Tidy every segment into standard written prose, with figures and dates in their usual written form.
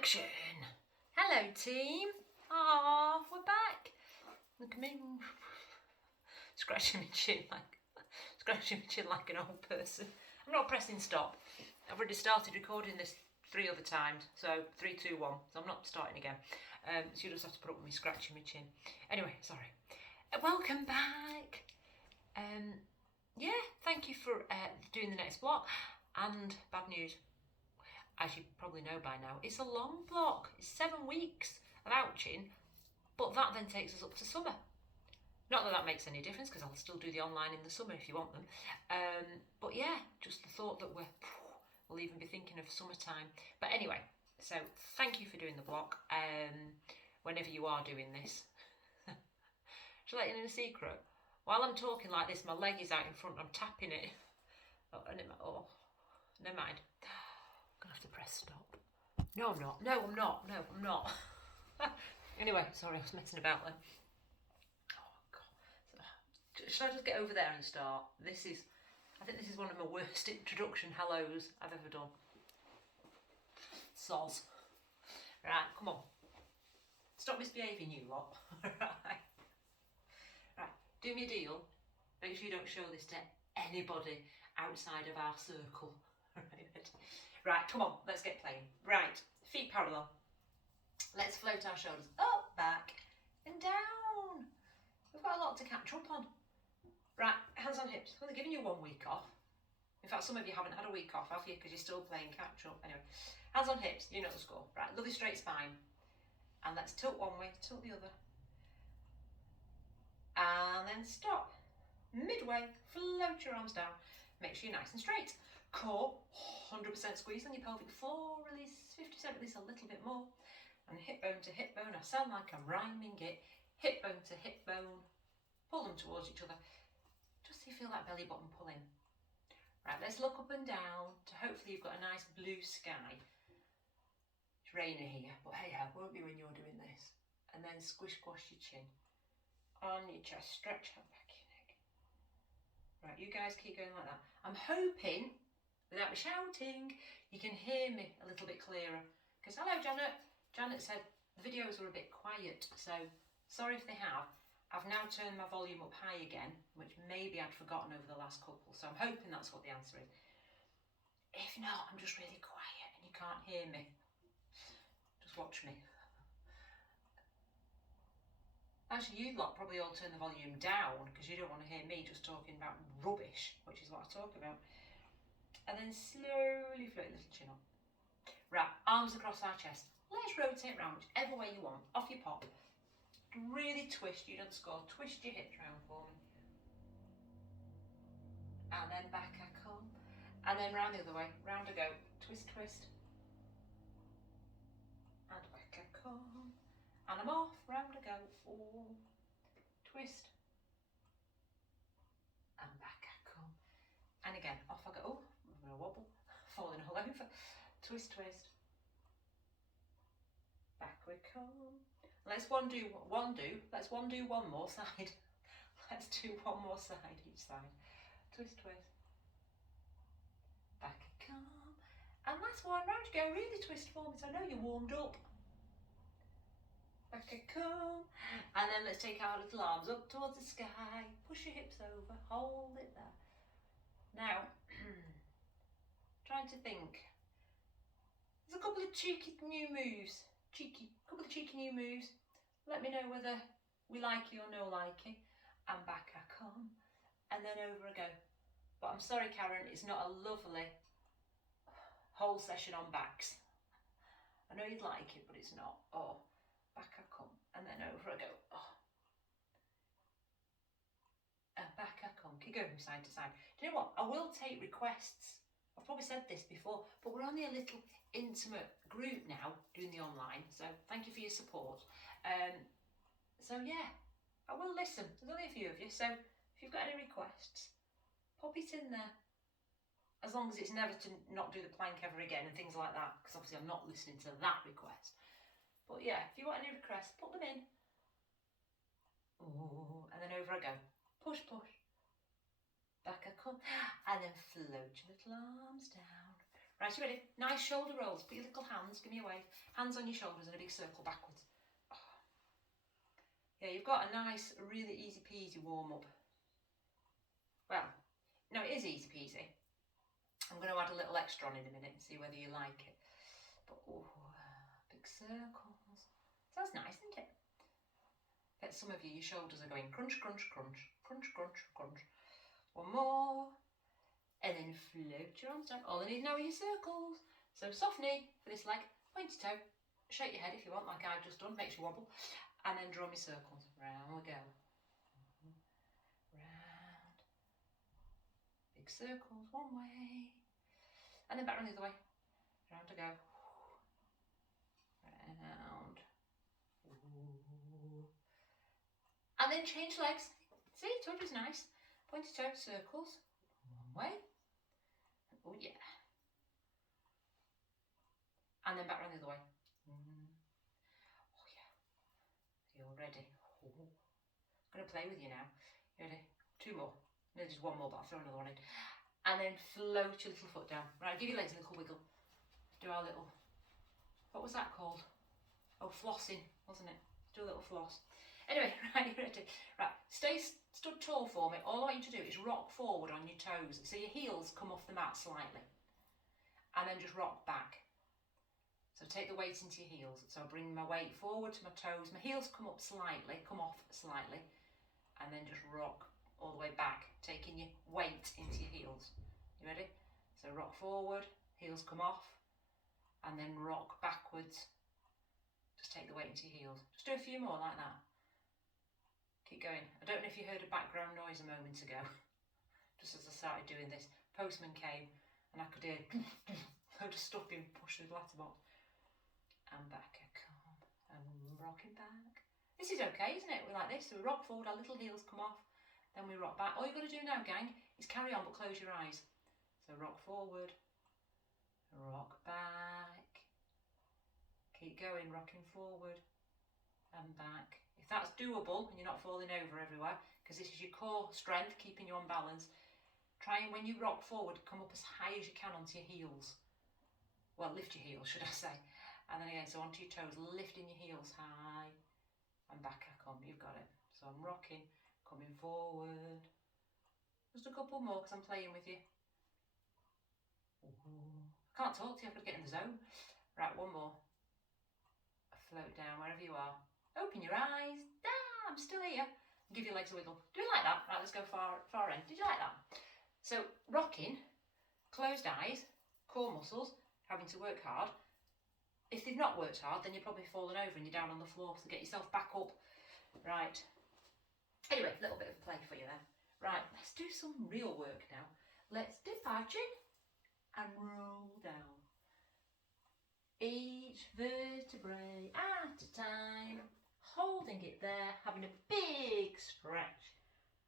Action! Hello team! Ah, we're back. Look at me. Scratching my chin like an old person. I'm not pressing stop. I've already started recording this 3 other times. So 3, 2, 1. So I'm not starting again. So you just have to put up with me scratching my chin. Anyway, sorry. Welcome back. Yeah, thank you for doing the next block. And bad news. As you probably know by now, it's a long block. It's 7 weeks of ouching, but that then takes us up to summer. Not that that makes any difference, because I'll still do the online in the summer if you want them. But yeah, just the thought that we'll even be thinking of summertime. But anyway, so thank you for doing the block. Whenever you are doing this. Should I let you in a secret? While I'm talking like this, my leg is out in front, I'm tapping it. Never mind. I'm gonna have to press stop. No, I'm not. No, I'm not. No, I'm not. Anyway, sorry, I was messing about then. Oh, God. Should I just get over there and start? I think this is one of my worst introduction hellos I've ever done. Soz. Right, come on. Stop misbehaving, you lot. Right. Do me a deal. Make sure you don't show this to anybody outside of our circle. Right, come on, let's get playing. Right, feet parallel. Let's float our shoulders up, back, and down. We've got a lot to catch up on. Right, hands on hips. Well, they're giving you 1 week off. In fact, some of you haven't had a week off, have you? Because you're still playing catch up. Anyway, hands on hips, you know the score. Right, lovely straight spine. And let's tilt one way, tilt the other. And then stop. Midway, float your arms down. Make sure you're nice and straight. Core, 100% squeeze on your pelvic floor. Release 50%, release a little bit more. And hip bone to hip bone. I sound like I'm rhyming it. Hip bone to hip bone. Pull them towards each other. Just so you feel that belly button pulling. Right, let's look up and down to hopefully you've got a nice blue sky. It's rainy here, but hey ho, won't be when you're doing this. And then squish squash your chin. On your chest, stretch out back your neck. Right, you guys keep going like that. I'm hoping, without me shouting, you can hear me a little bit clearer. Because hello Janet. Janet said the videos were a bit quiet, so sorry if they have. I've now turned my volume up high again, which maybe I'd forgotten over the last couple, so I'm hoping that's what the answer is. If not, I'm just really quiet and you can't hear me. Just watch me. Actually, you lot probably all turn the volume down because you don't want to hear me just talking about rubbish, which is what I talk about. And then slowly float your little chin up. Right, arms across our chest. Let's rotate around whichever way you want, off your pop. Really twist, you don't score, twist your hips round for me. And then back I come. And then round the other way, round I go. Twist, twist. And back I come. And I'm off, round I go. Oh, twist. And back I come. And again, off I go. Oh, I'm going to wobble, falling all over. Twist, twist. Back we come. Let's one do one more side. Let's do one more side each side. Twist, twist. Back I come. And last one, round you go. Really twist for me so I know you're warmed up. Back I come. And then let's take our little arms up towards the sky. Push your hips over. Hold it there. Now, trying to think. There's a couple of cheeky new moves. Couple of cheeky new moves. Let me know whether we like you or no like it. And back I come. And then over I go. But I'm sorry, Karen, it's not a lovely whole session on backs. I know you'd like it, but it's not. Oh, back I come. And then over I go. Oh. And back I come. Keep going from side to side. Do you know what? I will take requests. I've probably said this before, but we're only a little intimate group now doing the online, so thank you for your support. So yeah, I will listen. There's only a few of you, so if you've got any requests, pop it in there. As long as it's never to not do the plank ever again and things like that, because obviously I'm not listening to that request. But yeah, if you want any requests, put them in. Ooh, and then over I go. Push, push. Back I come, and then float your little arms down. Right, you ready? Nice shoulder rolls. Put your little hands, give me a wave. Hands on your shoulders and a big circle backwards. Oh. Yeah, you've got a nice, really easy peasy warm up. Well, no, it is easy peasy. I'm going to add a little extra on in a minute and see whether you like it. But, oh, big circles. Sounds nice, isn't it? Bet some of you, your shoulders are going crunch, crunch, crunch, crunch, crunch, crunch. One more. And then float your arms down. All I need now are your circles. So soft knee for this leg, pointy toe. Shake your head if you want, like I've just done, makes you wobble. And then draw me circles. Round we go. Round. Big circles one way. And then back round the other way. Round to go. Round. And then change legs. See, told you it's nice. Pointy toe, circles. One way. Oh yeah. And then back round the other way. Oh yeah. You're ready. Oh. I'm going to play with you now. You ready? Two more. No, just one more, but I'll throw another one in. And then float your little foot down. Right, give your legs a little wiggle. Do our little, what was that called? Oh, flossing, wasn't it? Do a little floss. Anyway, right, you ready? Right, stay stood tall for me. All I want you to do is rock forward on your toes. So your heels come off the mat slightly. And then just rock back. So take the weight into your heels. So I bring my weight forward to my toes. My heels come up slightly, come off slightly. And then just rock all the way back, taking your weight into your heels. You ready? So rock forward, heels come off, and then rock backwards. Just take the weight into your heels. Just do a few more like that. Keep going. I don't know if you heard a background noise a moment ago. Just as I started doing this, postman came and I could hear load of stuff being pushed through the letterbox. And back I come, and rocking back. This is okay, isn't it? We're like this, so we rock forward, our little heels come off, then we rock back. All you've got to do now, gang, is carry on but close your eyes. So rock forward, rock back, keep going, rocking forward and back. If that's doable and you're not falling over everywhere, because this is your core strength, keeping you on balance, try and when you rock forward, come up as high as you can onto your heels. Well, lift your heels, should I say. And then again, so onto your toes, lifting your heels high, and back I come, you've got it. So I'm rocking, coming forward. Just a couple more because I'm playing with you. I can't talk to you, I've got to get in the zone. Right, one more. Float down wherever you are. Open your eyes. I'm still here. Give your legs a wiggle. Do you like that? Right, let's go far end. Did you like that? So rocking, closed eyes, core muscles, having to work hard. If they've not worked hard, then you're probably falling over and you're down on the floor, so get yourself back up. Right. Anyway, a little bit of a play for you then. Right, let's do some real work now. Let's dip our chin and roll down. Each vertebrae at a time, holding it there, having a big stretch,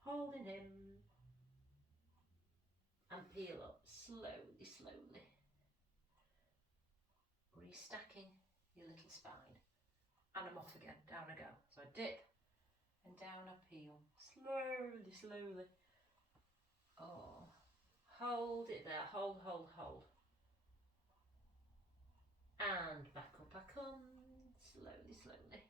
holding him, and peel up slowly, slowly. Restacking your little spine. And I'm off again, down I go. So I dip and down I peel. Slowly, slowly. Oh, hold it there, hold, hold, hold. And back up I come, slowly, slowly.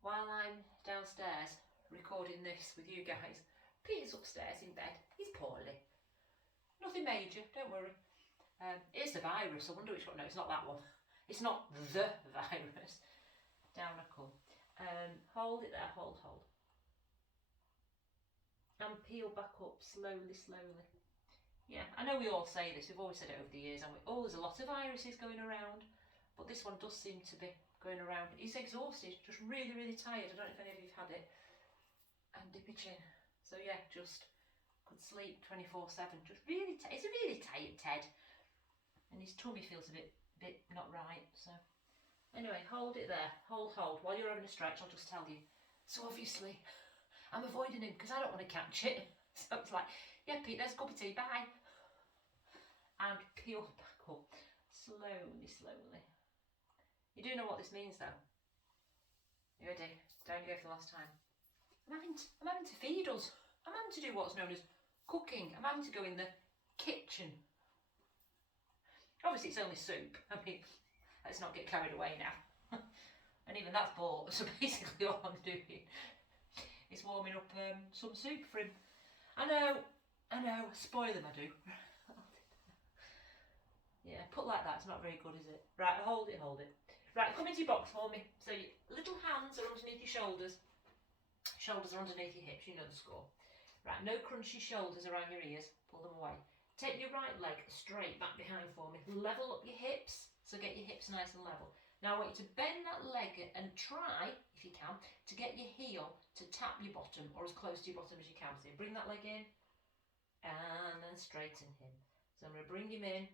While I'm downstairs recording this with you guys, Peter's upstairs in bed. He's poorly. Nothing major, don't worry. It's the virus, I wonder which one. No, it's not that one. It's not the virus. Down I come. Hold it there, hold, hold. And peel back up slowly, slowly. Yeah, I know we all say this, we've always said it over the years, and there's a lot of viruses going around, but this one does seem to be going around. He's exhausted, just really, really tired. I don't know if any of you've had it. And dip your chin. So yeah, just could sleep 24/7. Just really, it's a really tired Ted. And his tummy feels a bit not right, so anyway, hold it there, hold. While you're having a stretch, I'll just tell you. So obviously, I'm avoiding him because I don't want to catch it. So it's like, yeah, Pete, there's a cup of tea, bye. And peel back up, slowly, slowly. You do know what this means, though. You ready? Down you go for the last time. I'm having to feed us. I'm having to do what's known as cooking. I'm having to go in the kitchen. Obviously it's only soup. I mean, let's not get carried away now. And even that's bought, so basically all I'm doing is warming up some soup for him. I know, spoil him I do. Yeah, put like that, it's not very good, is it? Right, hold it. Right, come into your box for me. So your little hands are underneath your shoulders. Shoulders are underneath your hips, you know the score. Right, no crunchy shoulders around your ears. Pull them away. Take your right leg straight back behind for me. Level up your hips, so get your hips nice and level. Now I want you to bend that leg and try, if you can, to get your heel to tap your bottom or as close to your bottom as you can. So you bring that leg in and then straighten him. So I'm going to bring him in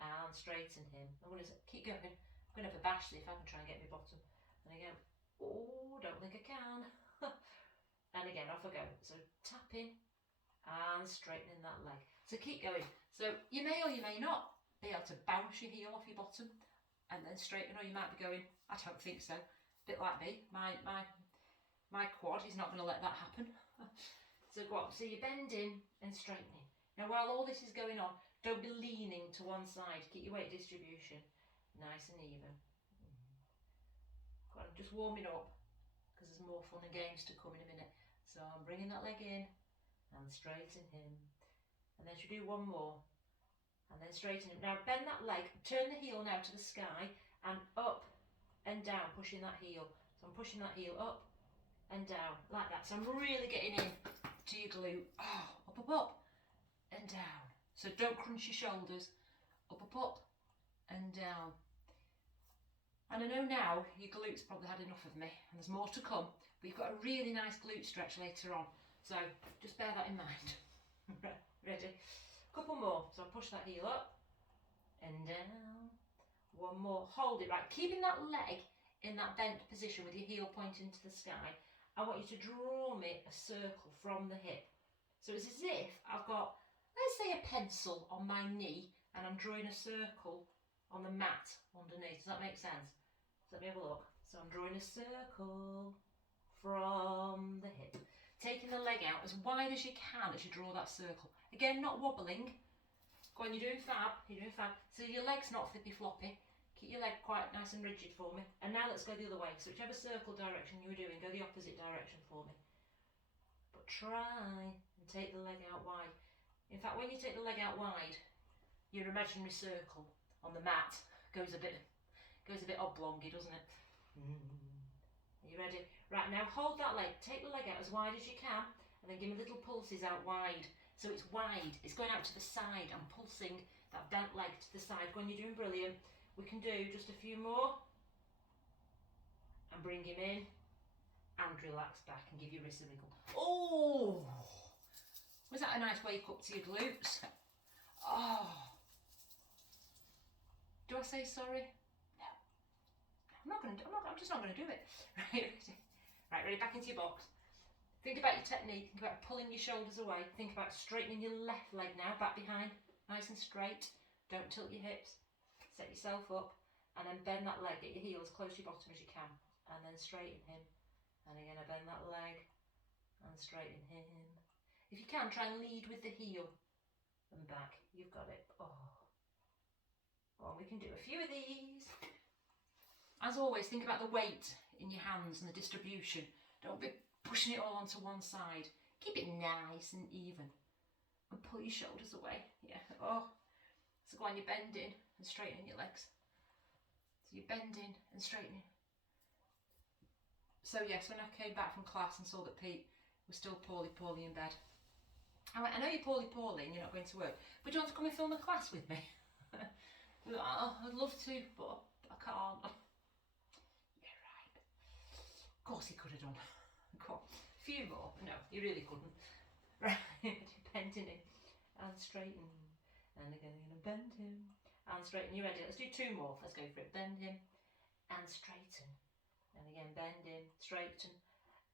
and straighten him. I'm going to keep going. I'm going to have a bash, see if I can try and get my bottom. And again, oh, don't think I can. And again, off I go. So tapping and straightening that leg. So keep going. So you may or you may not be able to bounce your heel off your bottom and then straighten, or you might be going, I don't think so. A bit like me, my quad is not going to let that happen. So go on. So you're bending and straightening. Now while all this is going on, don't be leaning to one side. Keep your weight distribution nice and even. Go on, just warming up, because there's more fun and games to come in a minute. So I'm bringing that leg in and straighten him. And then should do one more. And then straighten him. Now bend that leg, turn the heel now to the sky and up and down, pushing that heel. So I'm pushing that heel up and down, like that. So I'm really getting in to your glute. Oh, up, and down. So don't crunch your shoulders. Up, and down. And I know now your glutes probably had enough of me, and there's more to come, but you've got a really nice glute stretch later on. So just bear that in mind. Ready? Couple more. So push that heel up and down. One more. Hold it right. Keeping that leg in that bent position with your heel pointing to the sky. I want you to draw me a circle from the hip. So it's as if I've got, let's say, a pencil on my knee and I'm drawing a circle on the mat underneath. Does that make sense? So let me have a look. So I'm drawing a circle from the hip. Taking the leg out as wide as you can as you draw that circle. Again, not wobbling. Go on, you're doing fab. So your leg's not flippy floppy. Keep your leg quite nice and rigid for me. And now let's go the other way. So whichever circle direction you were doing, go the opposite direction for me. But try and take the leg out wide. In fact, when you take the leg out wide, your imaginary circle on the mat goes a bit oblongy, doesn't it? Are you ready? Right, now hold that leg. Take the leg out as wide as you can, and then give me little pulses out wide. So it's wide. It's going out to the side. I'm pulsing that bent leg to the side. Go on, you're doing brilliant. We can do just a few more. And bring him in. And relax back and give your wrists a wriggle. Oh! Was that a nice wake up to your glutes? Oh! Do I say sorry? No. I'm just not going to do it. Right, ready? Back into your box. Think about your technique. Think about pulling your shoulders away. Think about straightening your left leg now, back behind, nice and straight. Don't tilt your hips. Set yourself up, and then bend that leg. Get your heel as close to your bottom as you can, and then straighten him. And again, I bend that leg and straighten him. If you can, try and lead with the heel and back. You've got it. Oh, well, we can do a few of these. As always, think about the weight in your hands and the distribution. Don't be pushing it all onto one side. Keep it nice and even. And pull your shoulders away. Yeah. Oh. So go on, you're bending and straightening your legs. So you're bending and straightening. So yes, when I came back from class and saw that Pete was still poorly in bed, I went, I know you're poorly and you're not going to work, but do you want to come and film a class with me? Oh, I'd love to, but I can't. Of course he could have done. Come on. A few more. No, he really couldn't. Right, bending him and straighten. And again, I'm going to bend him and straighten. You ready? Let's do two more. Let's go for it. Bend him and straighten. And again, bend him, straighten.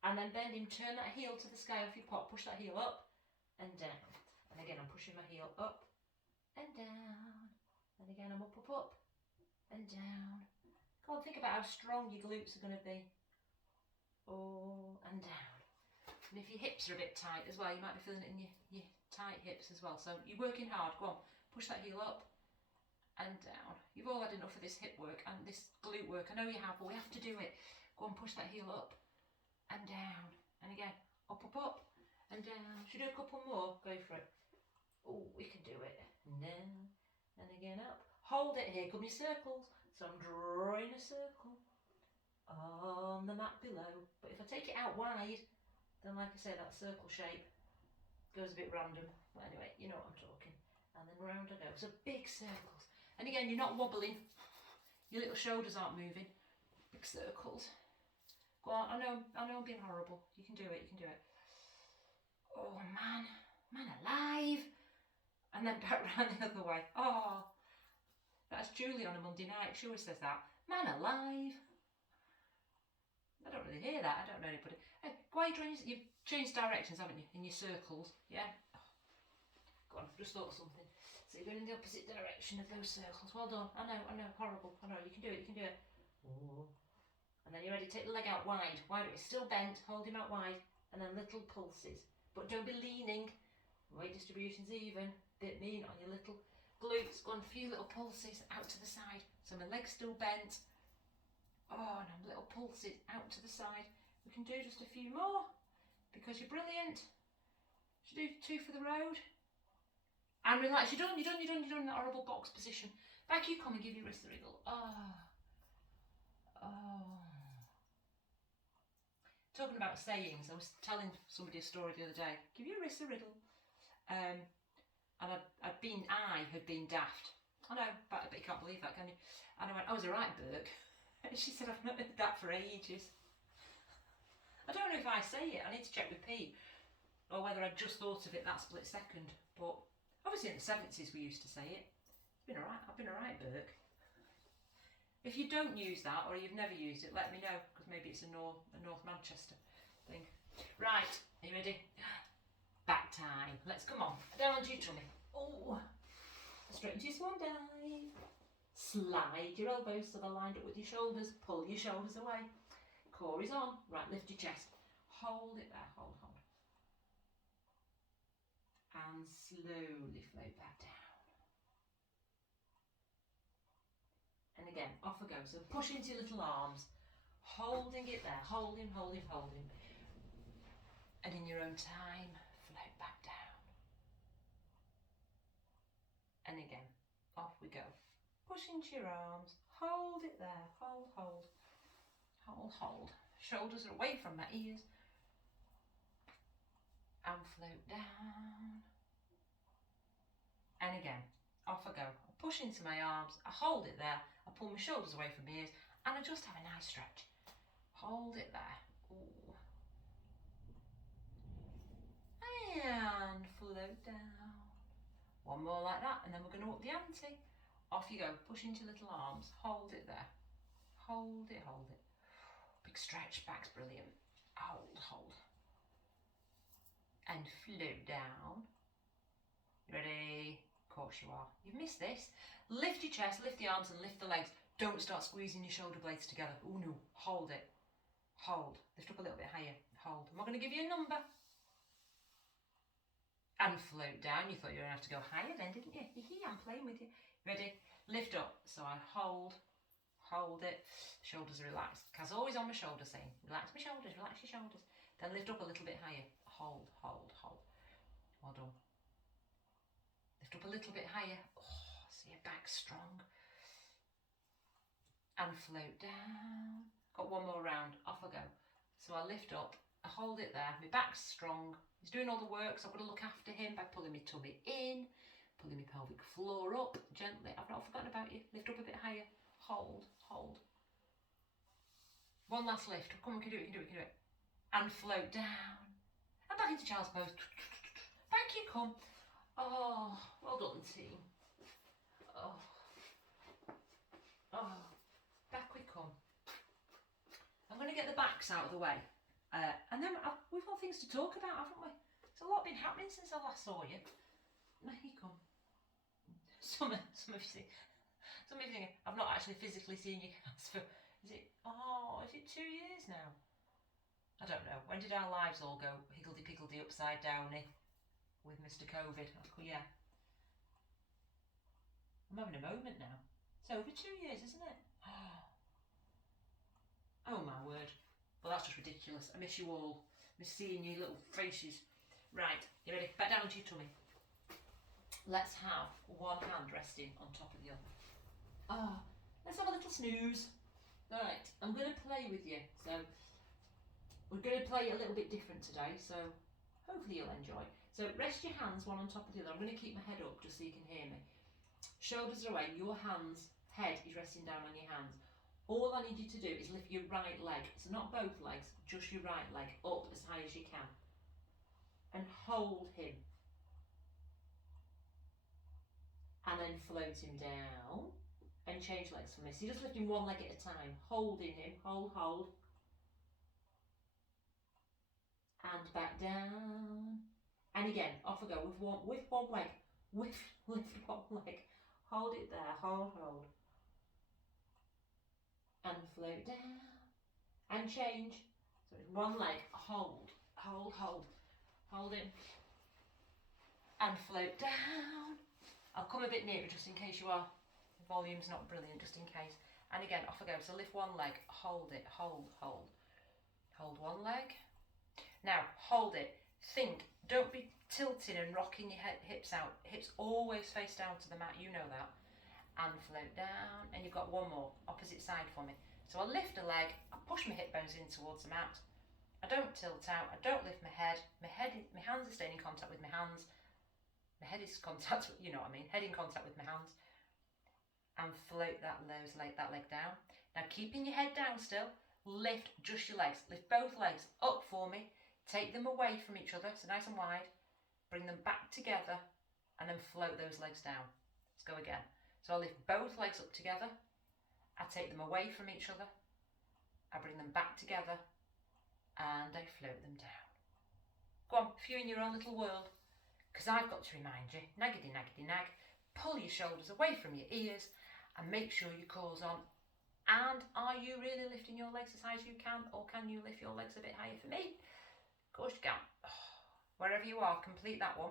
And then bend him, turn that heel to the sky off your pot. Push that heel up and down. And again, I'm pushing my heel up and down. And again, I'm up and down. Come on, think about how strong your glutes are going to be. Oh, and down. And if your hips are a bit tight as well, you might be feeling it in your tight hips as well. So you're working hard. Go on, push that heel up and down. You've all had enough of this hip work and this glute work. I know you have, but we have to do it. Go and push that heel up and down. And again, up, up, up, and down. Should we do a couple more? Go for it. Oh, we can do it. Down, and again up. Hold it. Here come your circles. So I'm drawing a circle on the mat below. But if I take it out wide, then like I say, that circle shape goes a bit random. But anyway, you know what I'm talking. And then round I go. So big circles. And again, you're not wobbling. Your little shoulders aren't moving. Big circles. Go on, I know I'm being horrible. You can do it, you can do it. Oh man, man alive. And then back round the other way. Oh, that's Julie on a Monday night. She always says that. Man alive. I don't really hear that. I don't know anybody. Hey, go on, you've changed directions, haven't you? In your circles, yeah? Oh, go on, I've just thought of something. So you're going in the opposite direction of those circles. Well done. I know, horrible. I know, you can do it, you can do it. Oh. And then you're ready to take the leg out wide. Wide, it's still bent, hold him out wide. And then little pulses. But don't be leaning. Weight distribution's even. Bit mean on your little glutes. Go on, a few little pulses out to the side. So my leg's still bent. Oh, and little pulses out to the side. We can do just a few more because you're brilliant. Should do 2 for the road. And relax. You're done in that horrible box position. Back you come and give your wrist a wriggle. Oh. Talking about sayings, I was telling somebody a story the other day. Give your wrist a riddle. And I had been daft. I know, but you can't believe that, can you? And I went, I was alright, Burke. And she said, I've not heard that for ages. I don't know if I say it, I need to check with Pete, or whether I just thought of it that split second. But obviously in the 70s we used to say it. It's been alright, I've been alright, Burke. If you don't use that, or you've never used it, let me know, because maybe it's a North Manchester thing. Right, are you ready? Back time. Let's come on. Down onto your tummy. Oh, straight into your swan dive. Slide your elbows so they're lined up with your shoulders. Pull your shoulders away. Core is on. Right, lift your chest. Hold it there. Hold. And slowly float back down. And again, off I go. So push into your little arms, holding it there, holding. And in your own time, float back down. And again, off we go. Push into your arms, hold it there, hold. Shoulders are away from my ears. And float down. And again, off I go. I push into my arms, I hold it there, I pull my shoulders away from my ears, and I just have a nice stretch. Hold it there. Ooh. And float down. One more like that, and then we're going to up the ante. Off you go. Push into your little arms. Hold it there. Hold it. Big stretch. Back's brilliant. Hold. And float down. Ready? Of course you are. You've missed this. Lift your chest, lift the arms and lift the legs. Don't start squeezing your shoulder blades together. Oh no. Hold it. Hold. Lift up a little bit higher. Hold. I'm not going to give you a number. And float down. You thought you were going to have to go higher then, didn't you? I'm playing with you. Ready? Lift up. So I hold it. Shoulders are relaxed. Kaz always on my shoulder saying, relax my shoulders, relax your shoulders. Then lift up a little bit higher. Hold. Well done. Lift up a little bit higher. Oh, so your back's strong. And float down. Got one more round. Off I go. So I lift up. I hold it there. My back's strong. He's doing all the work, so I've got to look after him by pulling my tummy in, pulling my pelvic floor up gently. I've not forgotten about you. Lift up a bit higher. Hold. One last lift. Come on, we can do it. And float down. And back into child's pose. Back you come. Oh, well done, team. Oh, back we come. I'm going to get the backs out of the way. And then we've got things to talk about, haven't we? There's a lot been happening since I last saw you. There you come. Some of you think I've not actually physically seen you guys for, is it 2 years now? I don't know. When did our lives all go higgledy-piggledy upside downy with Mr. COVID? Yeah. I'm having a moment now. It's over 2 years, isn't it? Oh my word. Well, that's just ridiculous. I miss you all. I miss seeing your little faces. Right, you ready? Back down to your tummy. Let's have one hand resting on top of the other. Let's have a little snooze. Right, I'm going to play with you. So, we're going to play a little bit different today, so hopefully you'll enjoy. So, rest your hands one on top of the other. I'm going to keep my head up just so you can hear me. Shoulders are away, your head is resting down on your hands. All I need you to do is lift your right leg, so not both legs, just your right leg, up as high as you can. And hold him. And then float him down. And change legs for me. So you're just lifting one leg at a time, holding him, hold. And back down. And again, off I go with one leg. Lift one leg. Hold it there, hold. And float down. And change. So it's one leg, hold. Hold him. And float down. I'll come a bit nearer just in case the volume's not brilliant, just in case. And again, off I go. So lift one leg, hold it, hold. Hold one leg. Now, hold it. Think, don't be tilting and rocking your hips out. Hips always face down to the mat, you know that. And float down. And you've got one more, opposite side for me. So I lift a leg, I push my hip bones in towards the mat. I don't tilt out, I don't lift my head. My hands are staying in contact with my hands. My head is contact, you know what I mean, head in contact with my hands. And float that leg down. Now keeping your head down still, lift just your legs. Lift both legs up for me. Take them away from each other, so nice and wide. Bring them back together and then float those legs down. Let's go again. So I lift both legs up together. I take them away from each other. I bring them back together and I float them down. Go on, a few in your own little world. Because I've got to remind you, naggedy nag, pull your shoulders away from your ears and make sure your core's on. And are you really lifting your legs as high as you can, or can you lift your legs a bit higher for me? Of course you can. Wherever you are, complete that one.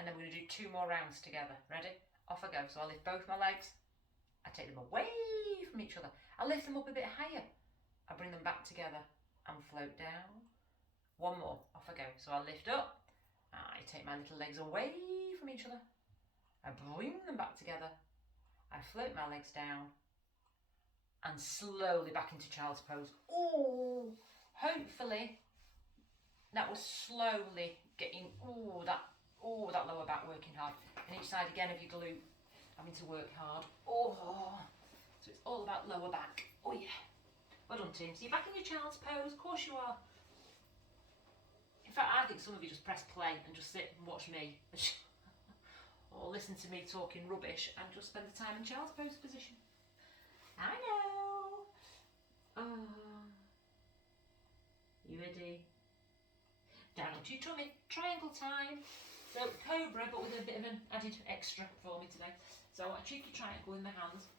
And then we're going to do 2 more rounds together. Ready? Off I go. So I lift both my legs. I take them away from each other. I lift them up a bit higher. I bring them back together and float down. One more. Off I go. So I lift up. I take my little legs away from each other. I bring them back together. I float my legs down. And slowly back into child's pose. Oh, hopefully that was slowly getting, that lower back working hard. And each side again of your glute having to work hard. Oh, so it's all about lower back. Oh yeah. Well done, team. So you're back in your child's pose. Of course you are. In fact, I think some of you just press play and just sit and watch me. Or listen to me talking rubbish and just spend the time in child's pose position. I know. You ready? Down onto your tummy. Triangle time. So cobra, but with a bit of an added extra for me today. So a cheeky triangle in my hands.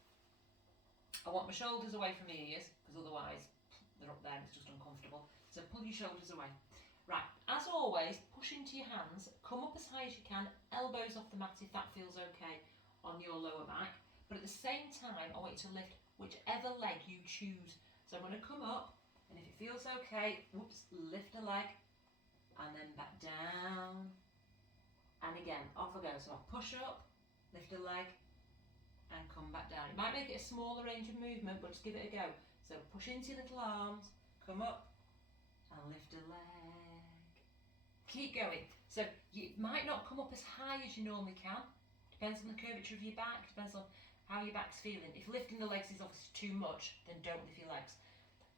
I want my shoulders away from my ears, because otherwise they're up there and it's just uncomfortable. So pull your shoulders away. Right, as always, push into your hands, come up as high as you can, elbows off the mat if that feels okay on your lower back. But at the same time, I want you to lift whichever leg you choose. So I'm going to come up, and if it feels okay, lift a leg, and then back down. And again, off I go. So I push up, lift a leg, and come back down. It might make it a smaller range of movement, but just give it a go. So push into your little arms, come up, and lift a leg. Keep going. So you might not come up as high as you normally can. Depends on the curvature of your back, depends on how your back's feeling. If lifting the legs is obviously too much, then don't lift your legs.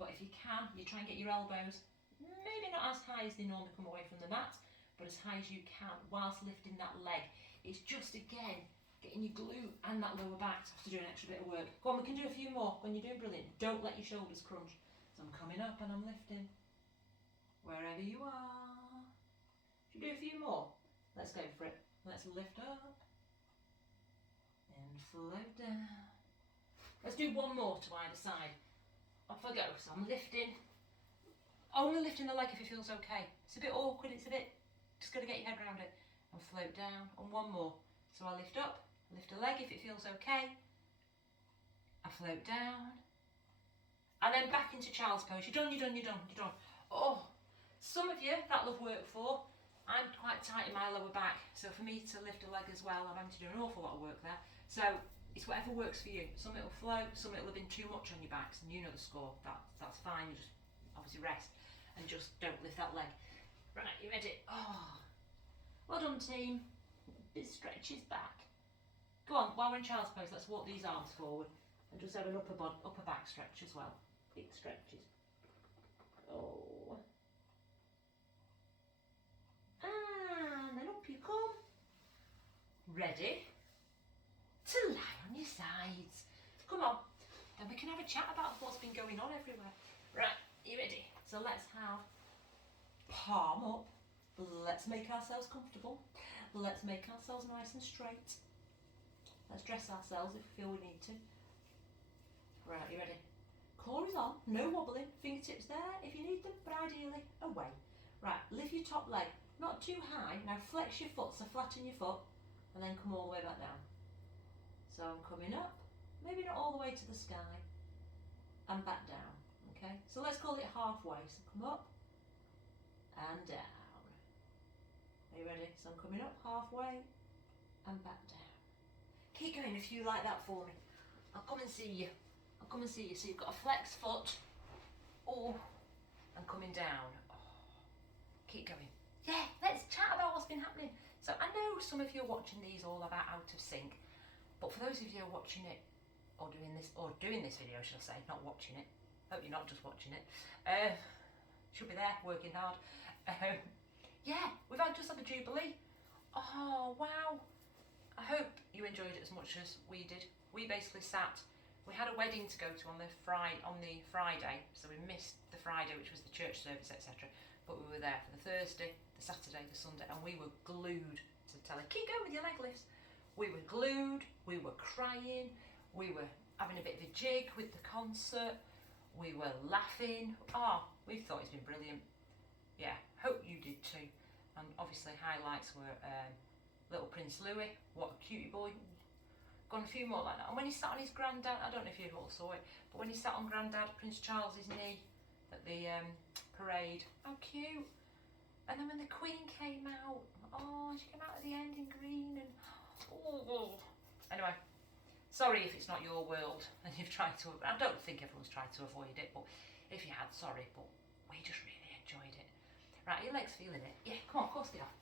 But if you can, you try and get your elbows maybe not as high as they normally come away from the mat, but as high as you can whilst lifting that leg. It's just, again, getting your glute and that lower back to have to do an extra bit of work. Go on, we can do a few more. When you're doing brilliant, don't let your shoulders crunch. So I'm coming up and I'm lifting. Wherever you are. Should we do a few more? Let's go for it. Let's lift up and float down. Let's do one more to either side. Off I go. So I'm lifting. Only lifting the leg if it feels okay. It's a bit awkward, just got to get your head around it. And float down. And one more. So I lift up Lift a leg if it feels okay. I float down. And then back into child's pose. You're done, you're done, you're done, you're done. Oh, some of you that'll have worked for. I'm quite tight in my lower back, so for me to lift a leg as well, I'm having to do an awful lot of work there. So it's whatever works for you. Some it'll float, some it'll have been too much on your backs, and you know the score. That's fine. You just obviously rest and just don't lift that leg. Right, you ready? Oh, well done, team. Bit stretches back. Go on, while we're in child's pose, let's walk these arms forward and just have an upper back stretch as well. Big stretches. Oh. And then up you come. Ready to lie on your sides. Come on. Then we can have a chat about what's been going on everywhere. Right, you ready? So let's have palm up. Let's make ourselves comfortable. Let's make ourselves nice and straight. Let's dress ourselves if we feel we need to. Right, you ready? Core is on, no wobbling, fingertips there if you need them, but ideally away. Right, lift your top leg, not too high. Now flex your foot, so flatten your foot, and then come all the way back down. So I'm coming up, maybe not all the way to the sky, and back down, okay? So let's call it halfway. So come up and down. Are you ready? So I'm coming up halfway and back down. Keep going if you like that for me. I'll come and see you. I'll come and see you. So you've got a flex foot. Oh, and coming down. Oh. Keep going. Yeah, let's chat about what's been happening. So I know some of you are watching these all about out of sync, but for those of you who are watching it or doing this video, should I say, not watching it. Hope you're not just watching it. Should be there working hard. Yeah, we've just had a Jubilee. Oh wow. I hope you enjoyed it as much as we did. We basically we had a wedding to go to on the Friday, so we missed the Friday, which was the church service, etc. But we were there for the Thursday, the Saturday, the Sunday, and we were glued to the telly. Keep going with your leg lifts. We were glued, we were crying, we were having a bit of a jig with the concert, we were laughing. Oh, we thought it's been brilliant. Yeah, hope you did too. And obviously highlights were little Prince Louis, what a cutie boy. Gone a few more like that. And when he sat on his granddad, I don't know if you all saw it, but when he sat on granddad Prince Charles's knee at the parade, how cute. And then when the Queen came out, oh, she came out at the end in green and oh. Anyway, sorry if it's not your world and you've tried to, I don't think everyone's tried to avoid it, but if you had, sorry, but we just really enjoyed it. Right, are your legs feeling it? Yeah, come on, of course they are.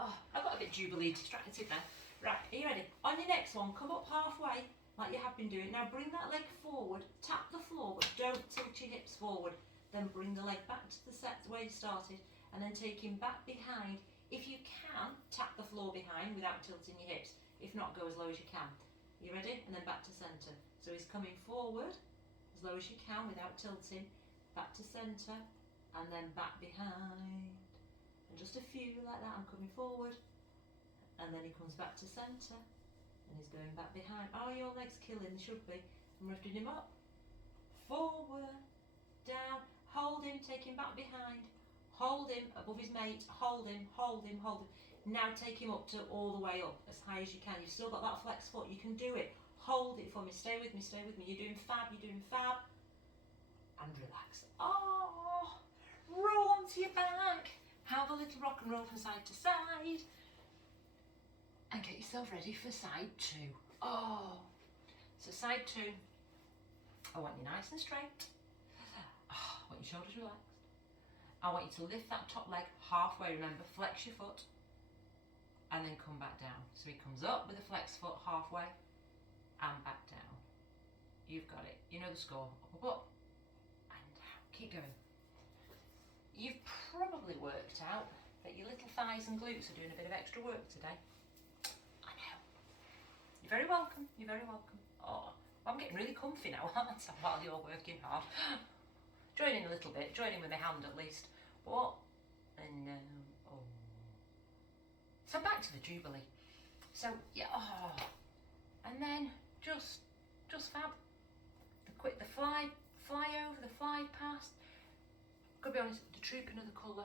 Oh, I got a bit Jubilee distracted there. Right, are you ready? On your next one, come up halfway, like you have been doing. Now bring that leg forward, tap the floor, but don't tilt your hips forward. Then bring the leg back to the set where you started, and then take him back behind. If you can, tap the floor behind without tilting your hips. If not, go as low as you can. You ready? And then back to centre. So he's coming forward, as low as you can without tilting, back to centre, and then back behind. And just a few like that. I'm coming forward, and then he comes back to centre, and he's going back behind. Oh, your legs killing, they should be. I'm lifting him up, forward, down, hold him, take him back behind, hold him above his mate, hold him, hold him, hold him. Now take him up to all the way up, as high as you can. You've still got that flex foot, you can do it. Hold it for me, stay with me, stay with me. You're doing fab, you're doing fab. And relax. Oh, roll onto your back. Have a little rock and roll from side to side. And get yourself ready for side two. Oh, so side two, I want you nice and straight. Oh, I want your shoulders relaxed. I want you to lift that top leg halfway, remember, flex your foot, and then come back down. So he comes up with a flex foot halfway, and back down. You've got it, you know the score. Up, and down, keep going. You've probably worked out that your little thighs and glutes are doing a bit of extra work today. I know. You're very welcome, you're very welcome. Oh, I'm getting really comfy now, aren't I, while you're working hard. Join in a little bit, join in with my hand at least. What? And oh. So back to the Jubilee. So, yeah, oh. And then just fab. The fly over, the fly past. Gotta be honest, the trooping of the colour,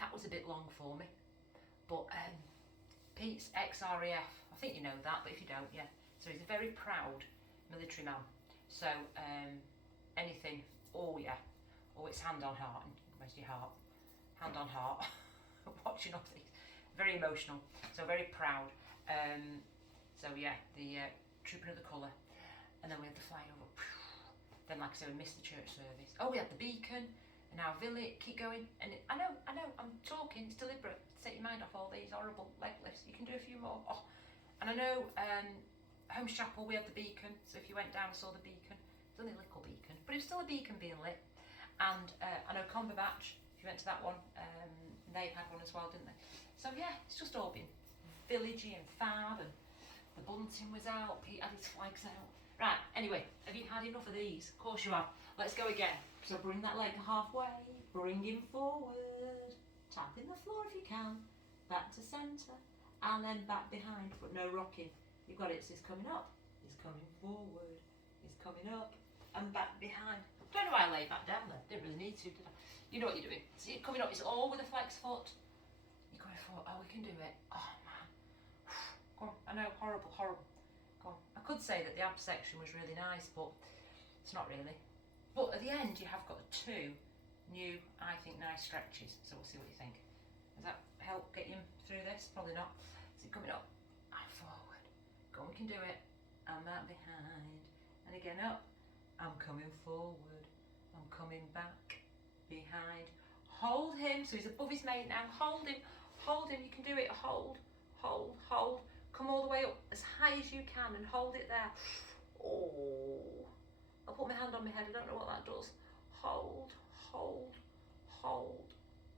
that was a bit long for me. But Pete's ex-RAF. I think you know that, but if you don't, yeah. So he's a very proud military man. So anything, oh yeah, oh it's hand on heart, where's your heart? Hand on heart, watching all these, very emotional, so very proud. So yeah, the trooping of the colour, and then we had the flying over. Then like I said, we missed the church service. Oh, we had the beacon, and now Villet, keep going. And I know, I'm talking, it's deliberate. Take your mind off all these horrible leg lifts. You can do a few more. Oh, and I know Holmes Chapel, we had the beacon, so if you went down and saw the beacon, it's only a little beacon, but it was still a beacon being lit. And I know Comberbatch, if you went to that one, they had one as well, didn't they? So yeah, it's just all been villagey and fab, and the bunting was out, Pete had his flags out. Right, anyway, have you had enough of these? Of course you have. Let's go again. So bring that leg halfway, bring him forward, tapping the floor if you can, back to centre, and then back behind, but no rocking. You've got it, so he's coming up, he's coming forward, he's coming up, and back behind. Don't know why I laid that down there, didn't really need to, did I? You know what you're doing. So you're coming up, it's all with a flex foot. You're going forward, oh we can do it. Oh man. Go on, I know, horrible, horrible. I could say that the ab section was really nice, but it's not really. But at the end, you have got 2 new, I think, nice stretches. So we'll see what you think. Does that help get you through this? Probably not. So you're coming up and forward. Go on, we can do it. And back behind. And again up. I'm coming forward. I'm coming back behind. Hold him. So he's above his mate now. Hold him. Hold him. You can do it. Hold. Hold. Hold. Come all the way up as high as you can and hold it there. Oh, I'll put my hand on my head. I don't know what that does. Hold, hold, hold,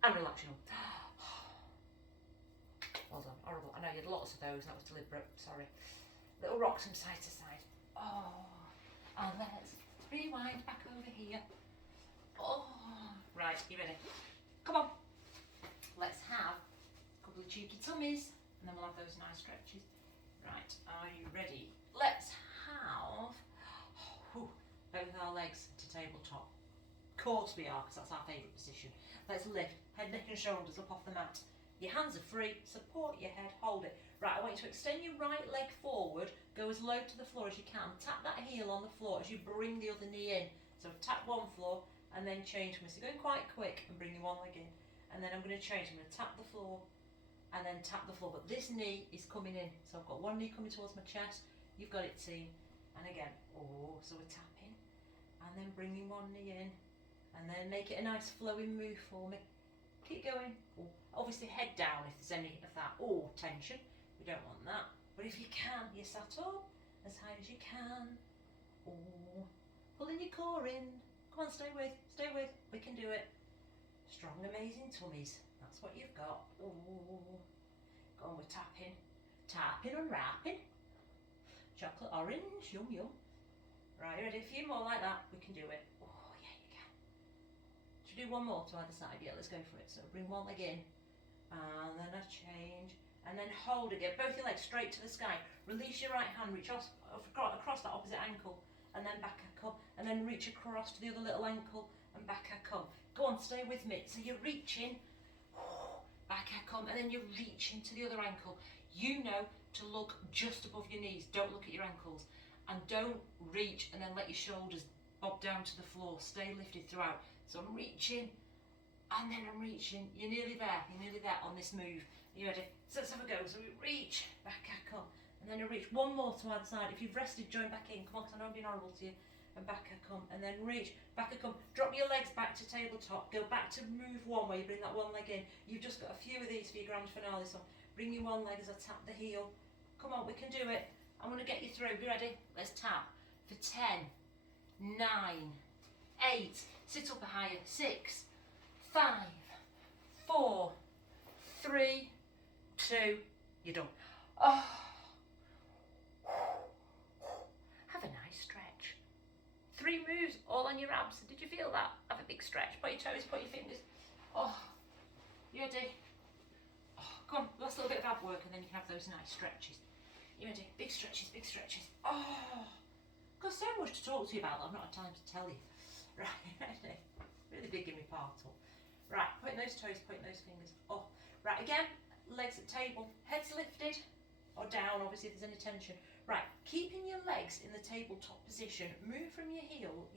and relax your arm. Well done. Horrible. I know you had lots of those. That was deliberate. Sorry. Little rocks from side to side. Oh, and let's rewind back over here. Oh, right. You ready? Come on. Let's have a couple of cheeky tummies. And then we'll have those nice stretches. Right, are you ready? Let's have both our legs to tabletop. Of course we are, because that's our favourite position. Let's lift head, neck and shoulders up off the mat. Your hands are free, support your head, hold it. Right, I want you to extend your right leg forward, go as low to the floor as you can. Tap that heel on the floor as you bring the other knee in. So tap one floor and then change me. So going quite quick and bring your one leg in. And then I'm going to change, I'm going to tap the floor and then tap the floor, but this knee is coming in, so I've got one knee coming towards my chest. You've got it, team. And again, oh, so we're tapping and then bringing one knee in and then make it a nice flowing move for me. Keep going. Oh, obviously head down if there's any of that tension. We don't want that, but if you can, you sat up as high as you can. Oh, pulling your core in. Come on, stay with, we can do it. Strong, amazing tummies. That's what you've got. Ooh. Go on, we're tapping. Tapping, unwrapping. Chocolate orange, yum yum. Right, ready? A few more like that. We can do it. Oh, yeah, you can. Should we do one more to either side? Yeah, let's go for it. So bring one leg in. And then a change. And then hold again. Both your legs straight to the sky. Release your right hand. Reach across that opposite ankle. And then back I come. And then reach across to the other little ankle. And back I come. Go on, stay with me. So you're reaching. Back I come, and then you're reaching to the other ankle. You know to look just above your knees. Don't look at your ankles. And don't reach and then let your shoulders bob down to the floor. Stay lifted throughout. So I'm reaching, and then I'm reaching. You're nearly there on this move. Are you ready? So let's have a go. So we reach, back I come, and then I reach. One more to either side. If you've rested, join back in. Come on, because I know I'm being horrible to you. And back I come, and then reach, back I come. Drop your legs back to tabletop. Go back to move one where you bring that one leg in. You've just got a few of these for your grand finale, so bring your one leg as I tap the heel. Come on, we can do it. I'm going to get you through. Be ready? Let's tap for 10, 9, 8. Sit up higher. 6, 5, 4, 3, 2. You're done. Oh. Have a nice stretch. 3 moves all on your abs. Did you feel that? Have a big stretch. Put your toes, put your fingers. Oh, you ready? Oh, come on, last little bit of ab work and then you can have those nice stretches. You ready? Big stretches, big stretches. Oh, got so much to talk to you about that I've not had time to tell you. Right, ready? Really big in my part up. Right, putting those toes, putting those fingers. Oh, right, again, legs at table, heads lifted or down, obviously if there's any tension. Right, keeping your legs in the tabletop position, move from your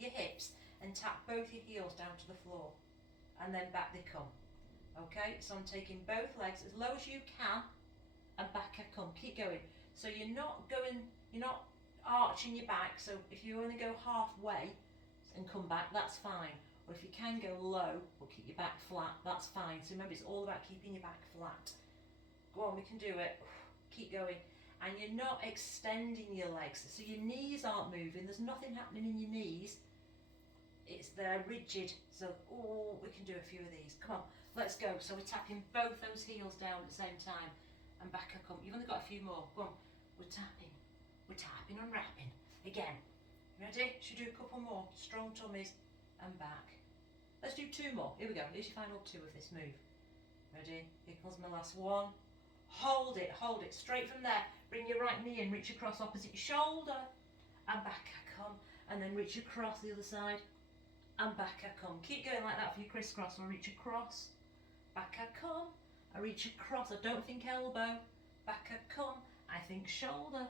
hips, and tap both your heels down to the floor, and then back they come. Okay, so I'm taking both legs as low as you can, and back I come. Keep going. So you're not arching your back. So if you only go halfway and come back, that's fine. Or if you can go low or keep your back flat, that's fine. So remember, it's all about keeping your back flat. Go on, we can do it. Keep going. And you're not extending your legs, so your knees aren't moving. There's nothing happening in your knees. They're rigid. So, we can do a few of these. Come on, let's go. So we're tapping both those heels down at the same time, and back I come. You've only got a few more. Go on. We're tapping, unwrapping. Again. Ready? Should we do a couple more? Strong tummies and back. Let's do 2 more. Here we go. Here's your final 2 of this move. Ready? Here comes my last one. Hold it, straight from there. Bring your right knee in, reach across opposite shoulder, and back I come. And then reach across the other side, and back I come. Keep going like that for your crisscross. I'll reach across, back I come. I reach across, I don't think elbow, back I come. I think shoulder,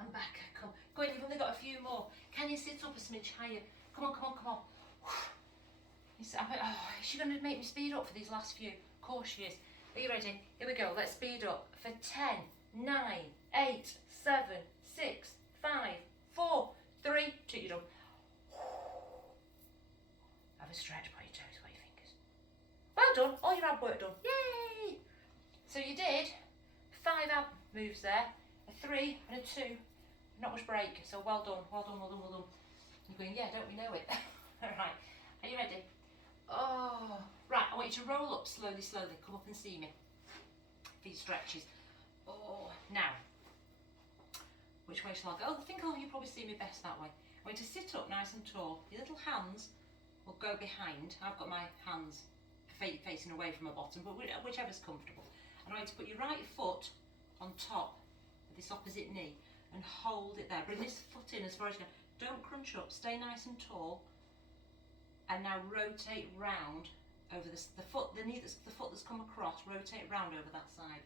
and back I come. Go on, you've only got a few more. Can you sit up a smidge higher? Come on. She's going to make me speed up for these last few. Of course she is. Are you ready? Here we go. Let's speed up for 10, 9, 8, 7, 6, 5, 4, 3, 2. You're done. Have a stretch by your toes, by your fingers. Well done. All your ab work done. Yay! So you did 5 ab moves there, a 3 and a 2. Not much break. So well done. You're going, yeah, don't we know it? Alright. Are you ready? Oh, right, I want you to roll up slowly. Come up and see me. Feet stretches. Oh, now, which way shall I go? I think you'll probably see me best that way. I want you to sit up nice and tall. Your little hands will go behind. I've got my hands facing away from my bottom, but whichever's comfortable. And I want you to put your right foot on top of this opposite knee and hold it there. Bring this foot in as far as you can. Don't crunch up, stay nice and tall. And now rotate round over the foot that's come across, rotate round over that side.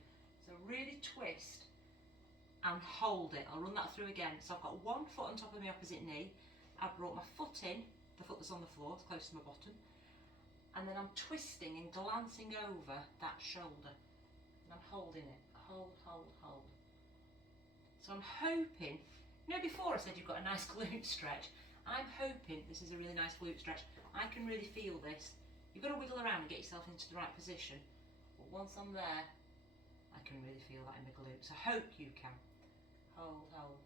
So really twist and hold it. I'll run that through again. So I've got one foot on top of my opposite knee. I've brought my foot in, the foot that's on the floor, it's close to my bottom. And then I'm twisting and glancing over that shoulder. And I'm holding it. Hold. So I'm hoping, before I said you've got a nice glute stretch, I'm hoping this is a really nice glute stretch. I can really feel this. You've got to wiggle around and get yourself into the right position. But once I'm there, I can really feel that in my glutes. I hope you can. Hold.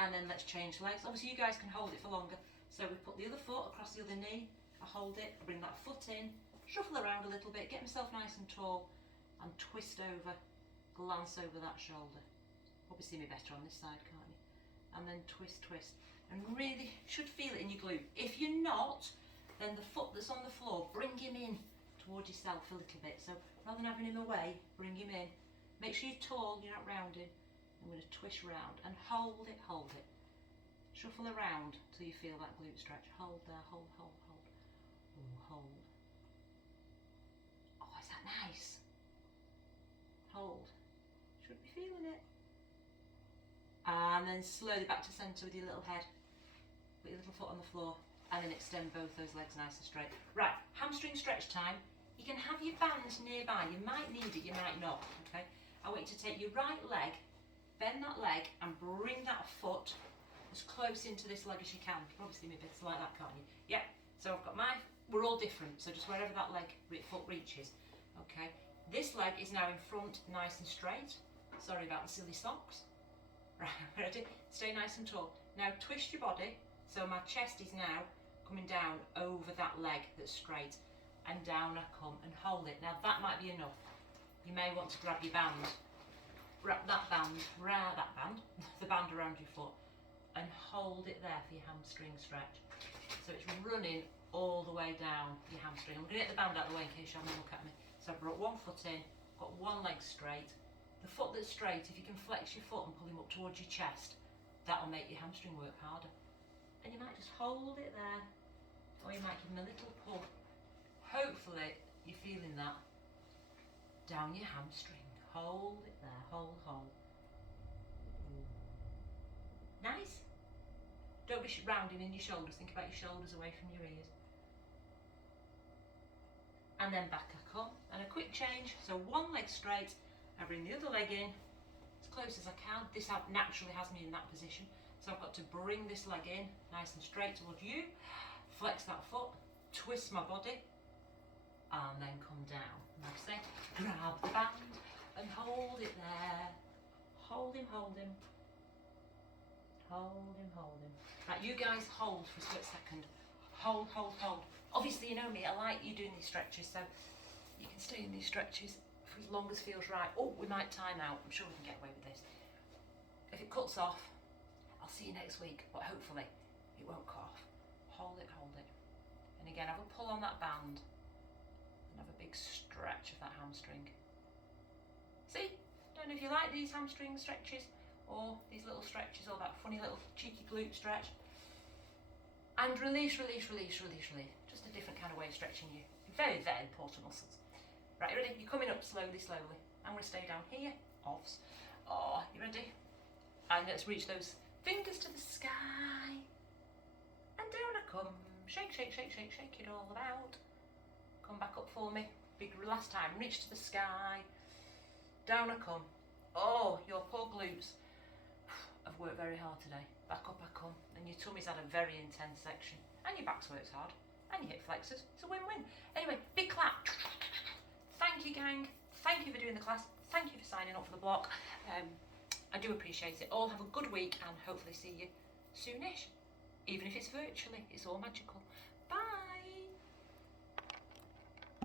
And then let's change legs. Obviously you guys can hold it for longer. So we put the other foot across the other knee. I hold it, I bring that foot in, shuffle around a little bit, get myself nice and tall, and twist over, glance over that shoulder. Probably see me better on this side, can't you? And then twist. And really should feel it in your glute. If you're not, then the foot that's on the floor, bring him in towards yourself a little bit. So rather than having him away, bring him in. Make sure you're tall, you're not rounding. I'm going to twist round and hold it. Shuffle around till you feel that glute stretch. Hold there, hold. Ooh, hold. Oh, is that nice? Hold. Should be feeling it. And then slowly back to centre with your little head. Put your little foot on the floor and then extend both those legs nice and straight. Right, hamstring stretch time. You can have your bands nearby. You might need it, you might not, okay? I want you to take your right leg, bend that leg and bring that foot as close into this leg as you can. You can probably see me bits like that, can't you? Yep, so I've got we're all different, so just wherever that foot reaches, okay? This leg is now in front, nice and straight. Sorry about the silly socks. Right, ready? Stay nice and tall. Now twist your body, so my chest is now coming down over that leg that's straight, and down I come and hold it. Now that might be enough. You may want to grab your band, wrap that band, the band around your foot, and hold it there for your hamstring stretch. So it's running all the way down your hamstring. I'm going to get the band out of the way in case you have a look at me. So I've brought one foot in, got one leg straight. The foot that's straight, if you can flex your foot and pull him up towards your chest, that'll make your hamstring work harder. And you might just hold it there, or you might give him a little pull. Hopefully you're feeling that. down your hamstring. Hold it there, hold. Nice. Don't be rounding in your shoulders, think about your shoulders away from your ears. And then back I come, and a quick change, so one leg straight, I bring the other leg in, as close as I can. This naturally has me in that position, so I've got to bring this leg in, nice and straight towards you, flex that foot, twist my body, and then come down. Like I say, grab the band, and hold it there. Hold him. Right, you guys hold for a split second. Hold. Obviously, you know me, I like you doing these stretches, so you can stay in these stretches for as long as feels right. Oh, we might time out. I'm sure we can get away with this. If it cuts off, I'll see you next week, but hopefully it won't cut off. Hold it. And again, have a pull on that band and have a big stretch of that hamstring. See? Don't know if you like these hamstring stretches or these little stretches or that funny little cheeky glute stretch. And release. Just a different kind of way of stretching you. Very, very important muscles. Right, you ready? You're coming up slowly. I'm going to stay down here. Offs. Oh, you ready? And let's reach those fingers to the sky. And down I come. Shake it all about. Come back up for me. Big last time. Reach to the sky. Down I come. Oh, your poor glutes. I've worked very hard today. Back up I come. And your tummy's had a very intense section. And your back's worked hard. And your hip flexors. It's a win-win. Anyway, big clap. Thank you, gang. Thank you for doing the class. Thank you for signing up for the block. I do appreciate it. All have a good week and hopefully see you soonish. Even if it's virtually, it's all magical.